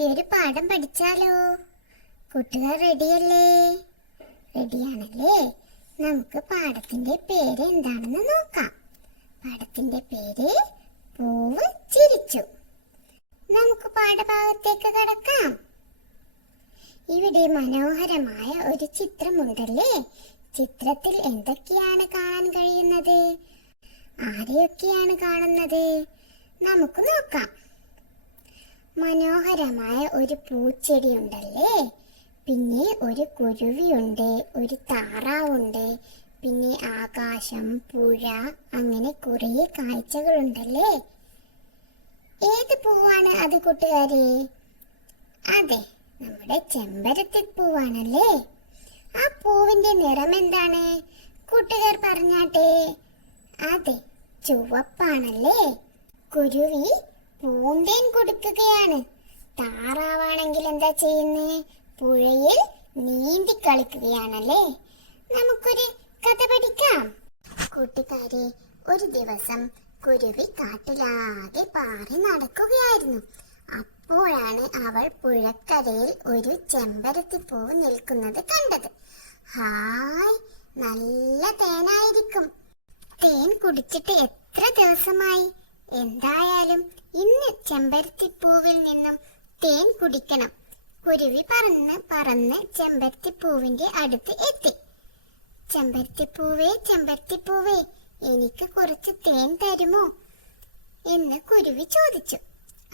പുതിയൊരു പാഠം പഠിച്ചാലോ? കൂട്ടുകാർ റെഡിയല്ലേ റെഡിയാണല്ലേ നമുക്ക് പാഠത്തിന്റെ പേര് എന്താണെന്ന് നോക്കാം. പാഠത്തിന്റെ പേര് പൂവ് ചിരിച്ചു. നമുക്ക് പാഠഭാഗത്തേക്ക് കടക്കാം. ഇവിടെ മനോഹരമായ ഒരു ചിത്രമുണ്ടല്ലേ? ചിത്രത്തിൽ എന്തൊക്കെയാണ് കാണാൻ കഴിയുന്നത്? ആരെയൊക്കെയാണ് കാണുന്നത്? നമുക്ക് നോക്കാം. മനോഹരമായ ഒരു പൂച്ചെടി ഉണ്ടല്ലേ പിന്നെ ഒരു കുരുവിയുണ്ട് ഒരു താറാവുണ്ട് പിന്നെ ആകാശം പുഴ അങ്ങനെ കുറേ കാഴ്ചകളുണ്ടല്ലേ? ഏത് പൂവാണ് അത് കൂട്ടുകാരെ? അതെ നമ്മുടെ ചെമ്പരത്തി പൂവാണല്ലേ? ആ പൂവിന്റെ നിറം എന്താണ്? കൂട്ടുകാർ പറഞ്ഞാട്ടെ. അതെ ചുവപ്പാണല്ലേ? കുരുവി പൂന്തേൻ കൊടുക്കുകയാണ്. താറാവാണെങ്കിൽ എന്താ ചെയ്യുന്നേ? പുഴയിൽ നീന്തി കളിക്കുകയാണല്ലേ? നമുക്കൊരു കഥ പഠിക്കാം. കൂട്ടുകാരെ ഒരു ദിവസം കുരുവി കാട്ടിലാകെ പാറി നടക്കുകയായിരുന്നു. അപ്പോഴാണ് അവൾ പുഴക്കരയിൽ ഒരു ചെമ്പരത്തി ചെമ്പരത്തിപ്പൂവ് നിൽക്കുന്നത് കണ്ടത്. ഹായ് നല്ല തേനായിരിക്കും. തേൻ കുടിച്ചിട്ട് എത്ര ദിവസമായി? എന്തായാലും ഇന്ന് ചെമ്പരത്തിപ്പൂവിൽ നിന്നും തേൻ കുടിക്കണം. കുരുവി പറന്ന് പറന്ന് ചെമ്പരത്തിപ്പൂവിന്റെ അടുത്ത് എത്തി. ചെമ്പരത്തിപ്പൂവേ ചെമ്പരത്തിപ്പൂവേ എനിക്ക് കുറച്ച് തേൻ തരുമോ? എന്ന് കുരുവി ചോദിച്ചു.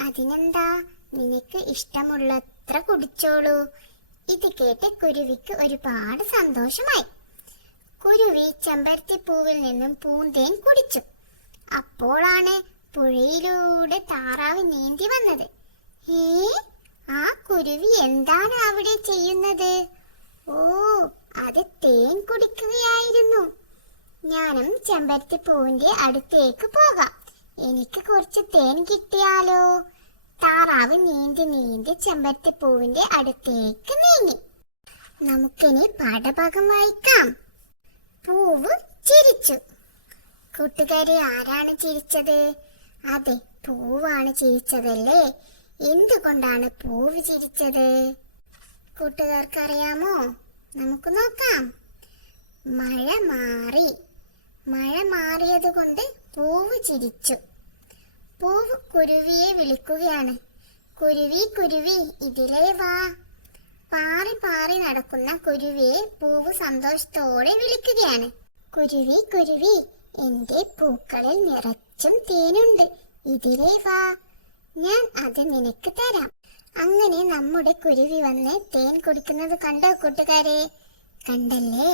അതിനെന്താ? നിനക്ക് ഇഷ്ടമുള്ളത്ര കുടിച്ചോളൂ. ഇത് കേട്ട് കുരുവിക്ക് ഒരുപാട് സന്തോഷമായി. കുരുവി ചെമ്പരത്തിപ്പൂവിൽ നിന്നും പൂന്തേൻ കുടിച്ചു. അപ്പോഴാണ് പുഴയിലൂടെ താറാവ് നീന്തി വന്നത്. ഏ ആ കുരുവി എന്താണ് അവിടെ ചെയ്യുന്നത്? ഓ അത് തേൻ കുടിക്കുകയായിരുന്നു. ഞാനും ചെമ്പരത്തിപ്പൂവിന്റെ അടുത്തേക്ക് പോകാം. എനിക്ക് കുറച്ച് തേൻ കിട്ടിയാലോ? താറാവ് നീന്തി നീന്തി ചെമ്പരത്തിപ്പൂവിന്റെ അടുത്തേക്ക് നീങ്ങി. നമുക്കിനി പാഠഭാഗം വായിക്കാം. പൂവ് ചിരിച്ചു. കൂട്ടുകാരെ ആരാണ് ചിരിച്ചത്? അതെ പൂവാണ് ചിരിച്ചതല്ലേ? എന്തുകൊണ്ടാണ് പൂവ് ചിരിച്ചത്? കൂട്ടുകാർക്കറിയാമോ? നമുക്ക് നോക്കാം. മഴ മാറി. മഴ മാറിയത് കൊണ്ട് പൂവ് ചിരിച്ചു. പൂവ് കുരുവിയെ വിളിക്കുകയാണ്. കുരുവി കുരുവി ഇതിലേ വാ. പാറി പാറി നടക്കുന്ന കുരുവിയെ പൂവ് സന്തോഷത്തോടെ വിളിക്കുകയാണ്. കുരുവി കുരുവി എന്റെ പൂക്കളിൽ നിറച്ചും തേനുണ്ട്. ഇതിലേ വാ. ഞാൻ അത് നിനക്ക് തരാം. അങ്ങനെ നമ്മുടെ കുരുവി വന്ന് തേൻ കുടിക്കുന്നത് കണ്ടോ കൂട്ടുകാരെ? കണ്ടല്ലേ?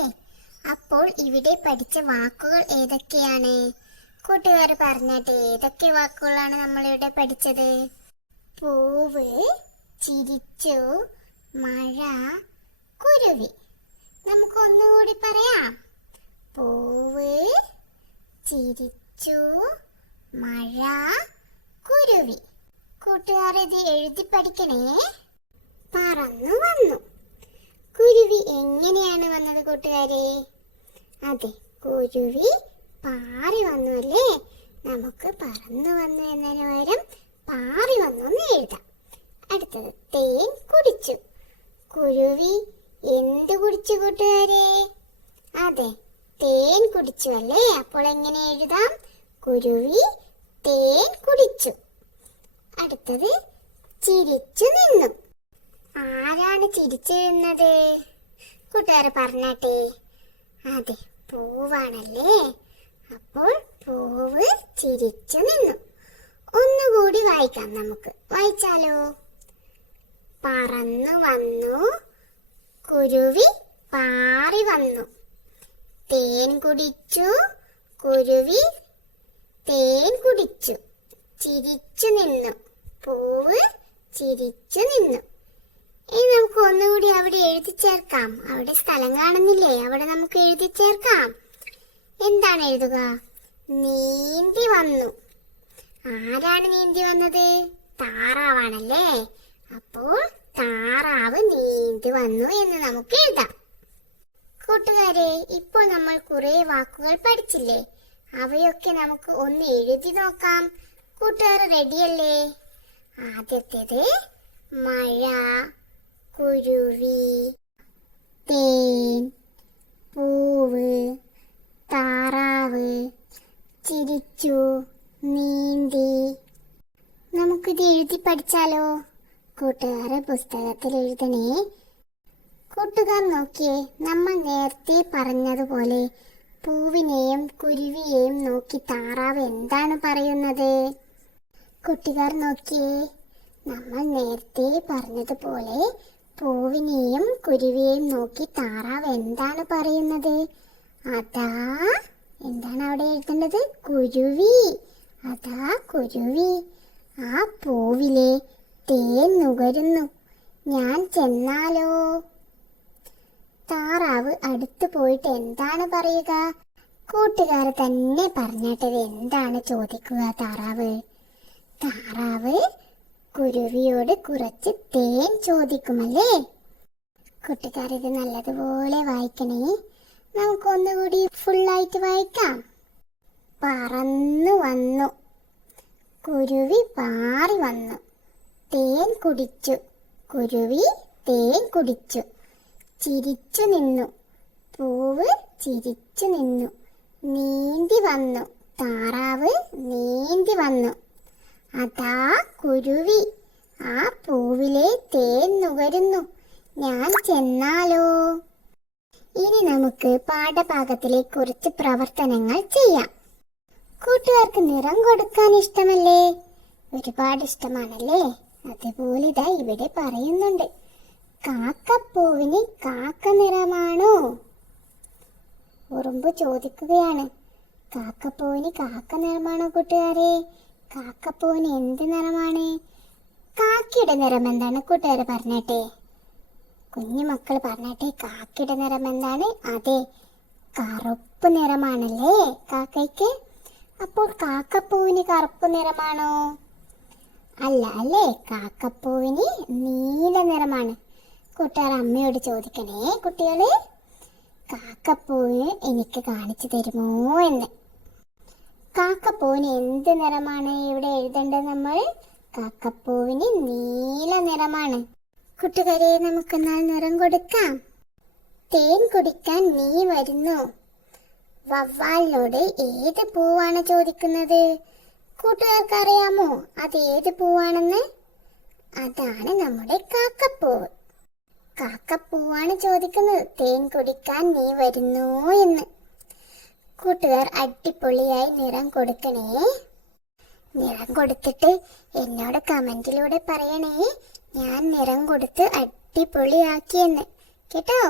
അപ്പോൾ ഇവിടെ പഠിച്ച വാക്കുകൾ ഏതൊക്കെയാണ്? കൂട്ടുകാർ പറഞ്ഞാട്ടെ ഏതൊക്കെ വാക്കുകളാണ് നമ്മളിവിടെ പഠിച്ചത്? പൂവ് ചിരിച്ചു മഴ കുരുവി. നമുക്ക് ഒന്നുകൂടി പറയാം. പൂവ് ചിരിച്ചു മഴ കുരുവി. കൂട്ടുകാർ ഇത് എഴുതി പഠിക്കണേ. പറന്നു വന്നു. കുരുവി എങ്ങനെയാണ് വന്നത് കൂട്ടുകാരെ? അതെ കുരുവി പാറി വന്നു അല്ലേ? നമുക്ക് പറന്നു വന്നു എന്നതിന് പകരം പാറി വന്നു എന്ന് എഴുതാം. അടുത്തത് തേൻ കുടിച്ചു. കുരുവി എന്ത് കുടിച്ചു കൂട്ടുകാരെ? അതെ തേൻ കുടിച്ചു അല്ലേ? അപ്പോൾ എങ്ങനെ എഴുതാം? കുരുവി തേൻ കുടിച്ചു. അടുത്തത് ചിരിച്ചു നിന്നു. ആരാണ് ചിരിച്ചു നിന്നത് കൂട്ടുകാർ പറഞ്ഞാട്ടെ. അതെ പൂവാണല്ലേ? അപ്പോൾ പൂവ് ചിരിച്ചു നിന്നു. ഒന്നുകൂടി വായിക്കാം നമുക്ക്. വായിച്ചാലോ? പറന്നു വന്നു കുരുവി പാറി വന്നു. തേൻ കുടിച്ചു കുരുവി തേൻ കുടിച്ചു. ചിരിച്ചു നിന്നു. പൂവ് ചിരിച്ചു നിന്നു. ഇനി നമുക്ക് ഒന്നുകൂടി അവിടെ എഴുതി ചേർക്കാം. അവിടെ സ്ഥലം കാണുന്നില്ലേ? അവിടെ നമുക്ക് എഴുതി ചേർക്കാം. എന്താണ് എഴുതുക? നീന്തി വന്നു. ആരാണ് നീന്തി വന്നത്? താറാവാണല്ലേ? അപ്പോൾ താറാവ് നീന്തി വന്നു എന്ന് നമുക്ക് എഴുതാം. കൂട്ടുകാരെ ഇപ്പോൾ നമ്മൾ കുറെ വാക്കുകൾ പഠിച്ചില്ലേ? അവയൊക്കെ നമുക്ക് ഒന്ന് എഴുതി നോക്കാം. കൂട്ടുകാർ റെഡിയല്ലേ ആദ്യത്തേത് മഴ കുരുവി തേൻ പൂവ് താറാവ് ചിരിച്ചു നീന്തി. നമുക്കിത് എഴുതി പഠിച്ചാലോ? കൂട്ടുകാരെ പുസ്തകത്തിൽ എഴുതണേ. കൂട്ടുകാർ നോക്കിയേ നമ്മൾ നേരത്തെ പറഞ്ഞതുപോലെ പൂവിനെയും കുരുവിയെയും നോക്കി താറാവ് എന്താണ് പറയുന്നത്? കുട്ടികാർ നോക്കിയേ നമ്മൾ നേരത്തെ പറഞ്ഞതുപോലെ പൂവിനെയും കുരുവിയെയും നോക്കി താറാവ് എന്താണ് പറയുന്നത്? അതാ എന്താണ് അവിടെ എഴുതേണ്ടത്? കുരുവി. അതാ കുരുവി. ആ പൂവിലെ തേൻ നുകരുന്നു. ഞാൻ ചെന്നാലോ? താറാവ് അടുത്തു പോയിട്ട് എന്താണ് പറയുക? കൂട്ടുകാർ തന്നെ പറഞ്ഞിട്ടത് എന്താണ് ചോദിക്കുക താറാവ്? താറാവ് കുരുവിയോട് കുറച്ച് തേൻ ചോദിക്കുമല്ലേ? കൂട്ടുകാർ ഇത് നല്ലതുപോലെ വായിക്കണേ. നമുക്കൊന്നുകൂടി ഫുള്ളായിട്ട് വായിക്കാം. പറന്നു വന്നു. കുരുവി പാറി വന്നു. തേൻ കുടിച്ചു. കുരുവി തേൻ കുടിച്ചു. ചിരിച്ചു നിന്നു. പൂവ് ചിരിച്ചു നിന്നു. നീന്തി വന്നു. താറാവ് നീന്തി വന്നു. അതാ കുരുവി. ആ പൂവിലെ തേൻ നുകരുന്നു. ഞാൻ ചെന്നാലോ? ഇനി നമുക്ക് പാഠഭാഗത്തിലെ കുറച്ച് പ്രവർത്തനങ്ങൾ ചെയ്യാം. കൂട്ടുകാർക്ക് നിറം കൊടുക്കാൻ ഇഷ്ടമല്ലേ? ഒരുപാട് ഇഷ്ടമാണല്ലേ? അതുപോലെ ഇതാ ഇവിടെ പറയുന്നുണ്ട്. കാക്കപ്പൂവിന് കാക്ക നിറമാണോ? ഉറുമ്പ് ചോദിക്കുകയാണ്. കാക്കപ്പൂവിന് കാക്ക നിറമാണോ കൂട്ടുകാരെ? കാക്കപ്പൂവിന് എന്ത് നിറമാണ്? കാക്കയുടെ നിറം എന്താണ് കൂട്ടുകാർ പറഞ്ഞട്ടെ? കുഞ്ഞു മക്കൾ പറഞ്ഞട്ടെ കാക്കയുടെ നിറം എന്താണ്? അതെ കറുപ്പ് നിറമാണല്ലേ കാക്കയ്ക്ക്? അപ്പോൾ കാക്കപ്പൂവിന് കറുപ്പ് നിറമാണോ? അല്ല അല്ലേ? കാക്കപ്പൂവിന് നീല നിറമാണ്. കൂട്ടുകാർ അമ്മയോട് ചോദിക്കണേ കുട്ടികൾ കാക്കപ്പൂവിന് എനിക്ക് കാണിച്ചു തരുമോ എന്ന്. കാക്കപ്പൂവിന് എന്ത് നിറമാണ് ഇവിടെ എഴുതേണ്ടത് നമ്മൾ? കാക്കപ്പൂവിന് നീല നിറമാണ്. കൂട്ടുകാരെ നമുക്കെന്നാൽ നിറം കൊടുക്കാം. തേൻ കുടിക്കാൻ നീ വരുന്നു? വവ്വാലിനോട് ഏത് പൂവാണ് ചോദിക്കുന്നത്? കൂട്ടുകാർക്ക് അറിയാമോ അത് ഏത് പൂവാണെന്ന്? അതാണ് നമ്മുടെ കാക്കപ്പൂവ്. കാക്കപ്പൂവാണ് ചോദിക്കുന്നത്. തേൻ കുടിക്കാൻ നീ വരുന്നോ എന്ന്. കൂട്ടുകാർ അടിപൊളിയായി നിറം കൊടുക്കണേ. നിറം കൊടുത്തിട്ട് എന്നോട് കമന്റിലൂടെ പറയണേ. ഞാൻ നിറം കൊടുത്ത് അടിപൊളിയാക്കിയെന്ന്. കേട്ടോ?